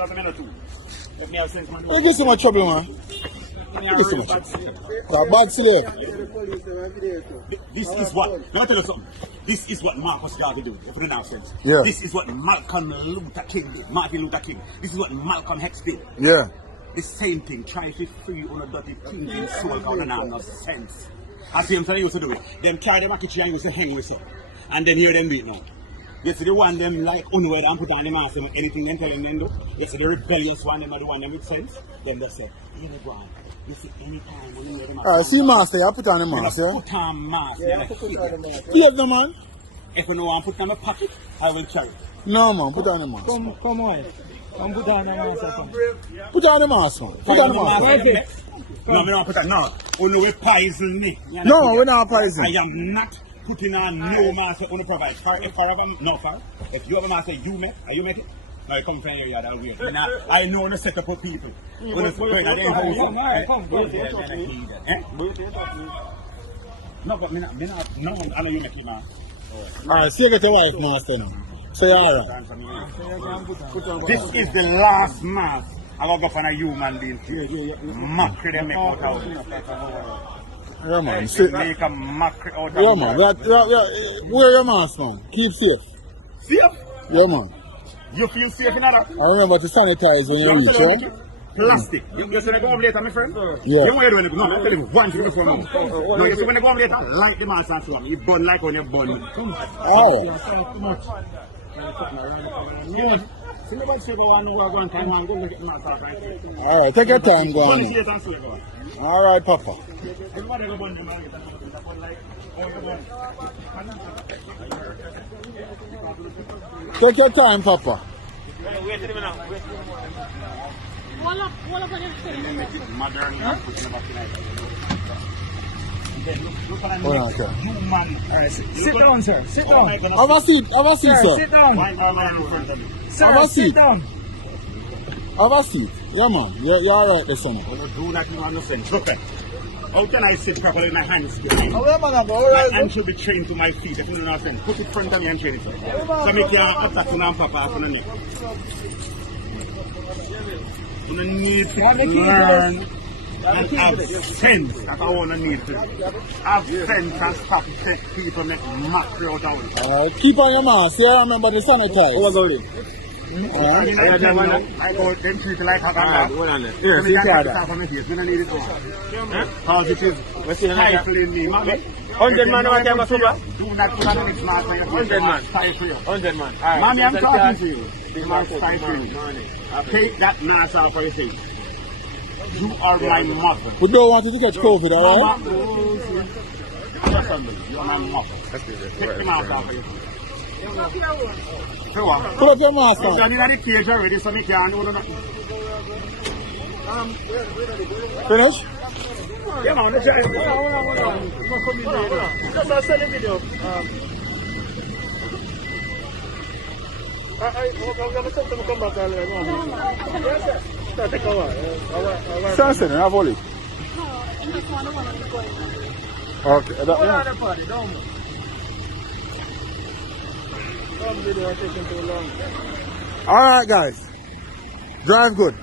that's another two. Let me have sense, man. You get so much trouble, man. You get so much trouble. Bad slave. This is what, let me tell you something. This is what Marcus Garvey did, if you don't have sense. Yeah. This is what Malcolm Luther King did, Martin Luther King. This is what Malcolm X did. Yeah. The same thing, try to free on a dirty thinking soul out of no sense. I see them saying they used to do it. Them carry them a kitchen and used to hang with it. And then hear them do it now. You see the one them like unwell and put on the mask and anything them telling them do. You see the rebellious one, them are the one them with sense. Them just say, you know go on. You see anytime when you hear them See master, you put on the mask, yeah? put on mask, Yes, the man. If you know I put on my pocket, I will try it. No man, put on the mask. Come on. Come put on the mask. Put on the mask, man. Put on the mask. No, we don't put on, no. Only we poison me. No, we're not poison. I am not putting on no mask on the provide. If I have a, no, if you have a mask, you met, are you met it? No, you come from here, that's weird. I know the setup of people. No, but me not, no, I know you make it, man. Alright, see you get your wife master now. So you're alright. This is the last mask I got to go for a human being. Macri they make out of it. Yeah man, Make a macri out of yeah man, wear your mask man. Keep safe. Safe? Yeah man. You feel safe in that? I remember to sanitize when you reach, right? Plastic. You see they go home later, my friend? Yeah. You want to do anything? No, I'm telling you one thing before now. No, you see when they go home later, light the mask and swam. You burn like when you burn. Oh. See me about to go on one time, one go look at the mask off right there. Alright, take your time, go on. Alright, Papa. Everybody go burn the mask. Take your time, Papa. Wait a minute now. Modern, Hold on, okay. Sit down, sir. Sit down. Have a seat, sir. Sit down. Have a seat. Sit down. Have a seat. Yeah, man. You're alright, there, son. Do not you understand. Look at how can I sit properly with my hands behind? My hands should be trained to my feet. If you don't understand, put it in front of me and train it. So I make your attack on Papa on the neck. You need to learn and have sense. That's all I want to need to have sense and stop people make macro out of it. Keep on your mask, yeah? Remember the sanitize. Over go there. I go them treat it like a gun. Here, see that. We don't need it all. Because it is stifling me. 100 man over there, Masuba. Do not put on the next mask. 100 man. 100 man. Mommy, I'm talking to you. You are stifling me. Take that mask off for your face. You are my mother. We don't want you to catch COVID, alright? You are my mother. Take the mask off for your face. Put up your mask on. I'm in the cage already, so I can't do nothing. Finish? Yeah, man, let's try. Just I'll send a video. I'm going to come back and take a while. Sunset, have all it. Okay, Alright guys, drive good.